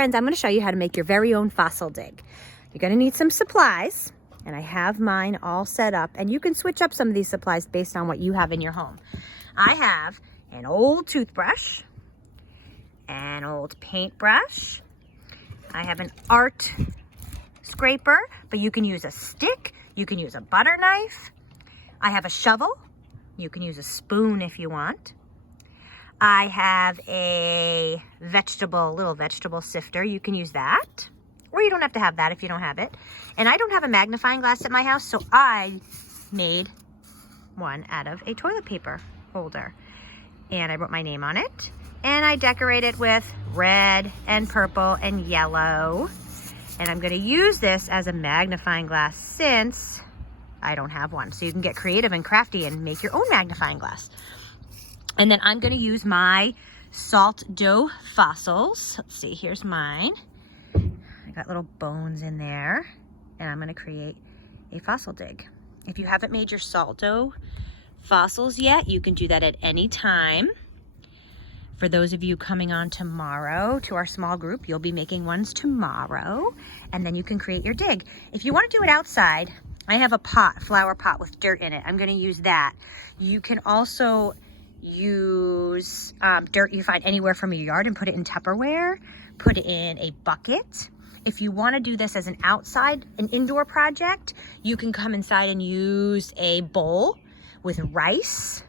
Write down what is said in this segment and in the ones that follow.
Friends, I'm going to show you how to make your very own fossil dig. You're going to need some supplies, and I have mine all set up, and you can switch up some of these supplies based on what you have in your home. I have an old toothbrush, an old paintbrush. I have an art scraper, but you can use a stick, you can use a butter knife. I have a shovel. You can use a spoon if you want. I have a little vegetable sifter. You can use that, or you don't have to have that if you don't have it. And I don't have a magnifying glass at my house, so I made one out of a toilet paper holder. And I wrote my name on it, and I decorate it with red and purple and yellow. And I'm gonna use this as a magnifying glass since I don't have one. So you can get creative and crafty and make your own magnifying glass. And then I'm gonna use my salt dough fossils. Let's see, here's mine. I got little bones in there, and I'm gonna create a fossil dig. If you haven't made your salt dough fossils yet, you can do that at any time. For those of you coming on tomorrow to our small group, you'll be making ones tomorrow, and then you can create your dig. If you want to do it outside, I have a pot, flower pot with dirt in it. I'm gonna use that. You can also use dirt you find anywhere from your yard and put it in Tupperware, put it in a bucket. If you want to do this as an indoor project, you can come inside and use a bowl with rice.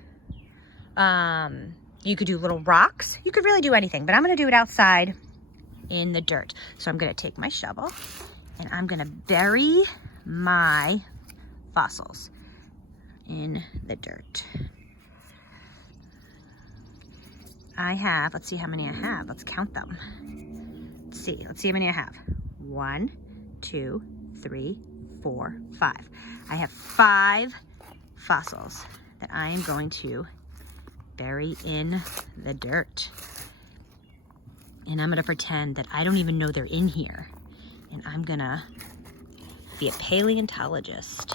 You could do little rocks. You could really do anything, but I'm going to do it outside in the dirt. So I'm going to take my shovel and I'm going to bury my fossils in the dirt. I have, let's see how many I have. Let's count them. Let's see how many I have. 1, 2, 3, 4, 5. I have 5 fossils that I am going to bury in the dirt. And I'm gonna pretend that I don't even know they're in here. And I'm gonna be a paleontologist.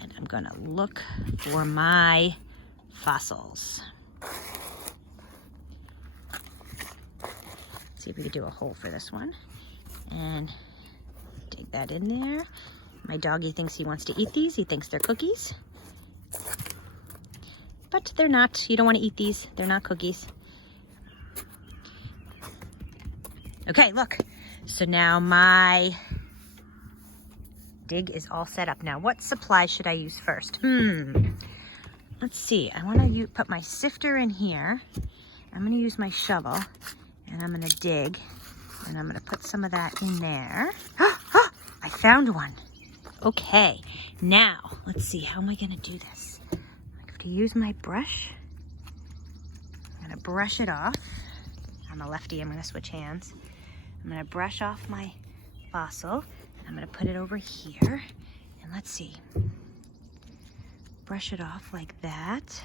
And I'm gonna look for my fossils. See if we could do a hole for this one and dig that in there. My doggy thinks he wants to eat these. He thinks they're cookies, but they're not. You don't want to eat these. They're not cookies. Okay, look. So now my dig is all set up. Now, what supply should I use first? Let's see. I want to put my sifter in here. I'm going to use my shovel. And I'm gonna dig, and I'm gonna put some of that in there. I found one. Okay, now, let's see, how am I gonna do this? I have to use my brush. I'm gonna brush it off. I'm a lefty, I'm gonna switch hands. I'm gonna brush off my fossil, and I'm gonna put it over here. And let's see, brush it off like that.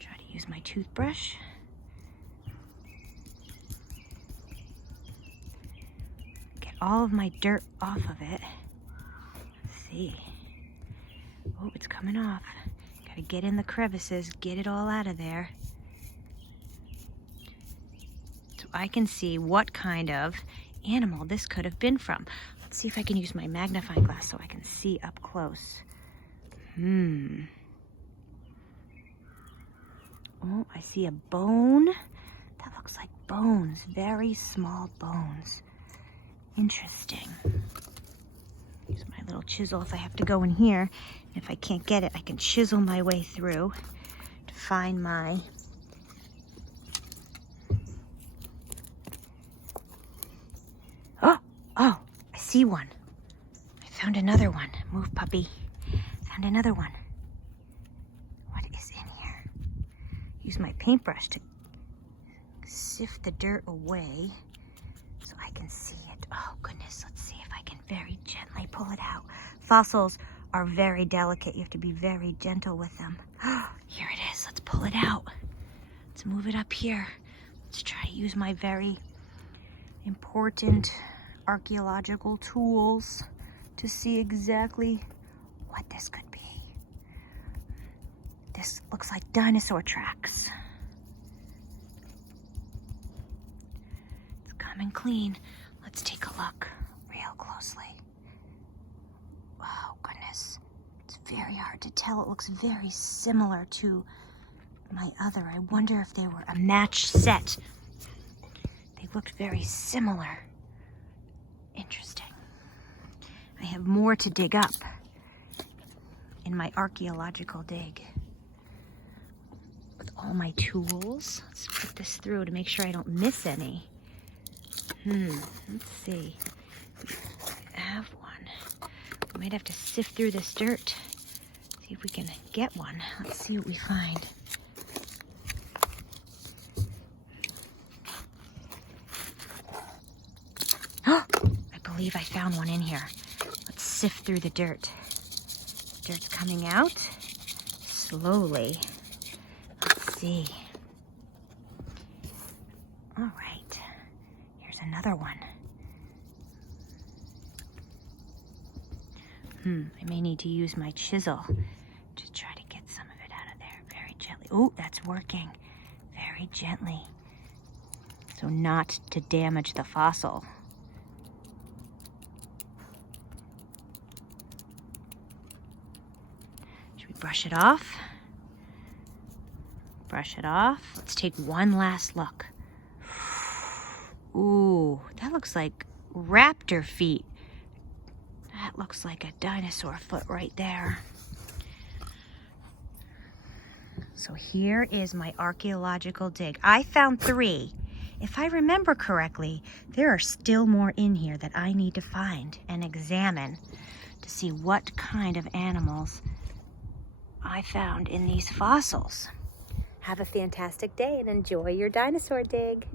Try to use my toothbrush. All of my dirt off of it. Let's see. Oh, it's coming off. Gotta get in the crevices, get it all out of there. So I can see what kind of animal this could have been from. Let's see if I can use my magnifying glass so I can see up close. Oh, I see a bone. That looks like bones, very small bones. Interesting. Use my little chisel if I have to go in here. And if I can't get it, I can chisel my way through to find my... Oh, I see one. I found another one. Move, puppy. Found another one. What is in here? Use my paintbrush to sift the dirt away so I can see it. Oh goodness, let's see if I can very gently pull it out. Fossils are very delicate. You have to be very gentle with them. Here it is, let's pull it out. Let's move it up here. Let's try to use my very important archaeological tools to see exactly what this could be. This looks like dinosaur tracks. and clean. Let's take a look real closely. Oh, goodness. It's very hard to tell. It looks very similar to my other. I wonder if they were a matched set. They looked very similar. Interesting. I have more to dig up in my archaeological dig. With all my tools. Let's put this through to make sure I don't miss any. Let's see. I have one. We might have to sift through this dirt. See if we can get one. Let's see what we find. Oh, I believe I found one in here. Let's sift through the dirt. Dirt's coming out slowly. Let's see. All right. Here's another one. I may need to use my chisel to try to get some of it out of there very gently. Oh, that's working. Very gently. So not to damage the fossil. Should we brush it off? Brush it off. Let's take one last look. Ooh, that looks like raptor feet. That looks like a dinosaur foot right there. So here is my archaeological dig. I found 3. If I remember correctly, there are still more in here that I need to find and examine to see what kind of animals I found in these fossils. Have a fantastic day and enjoy your dinosaur dig.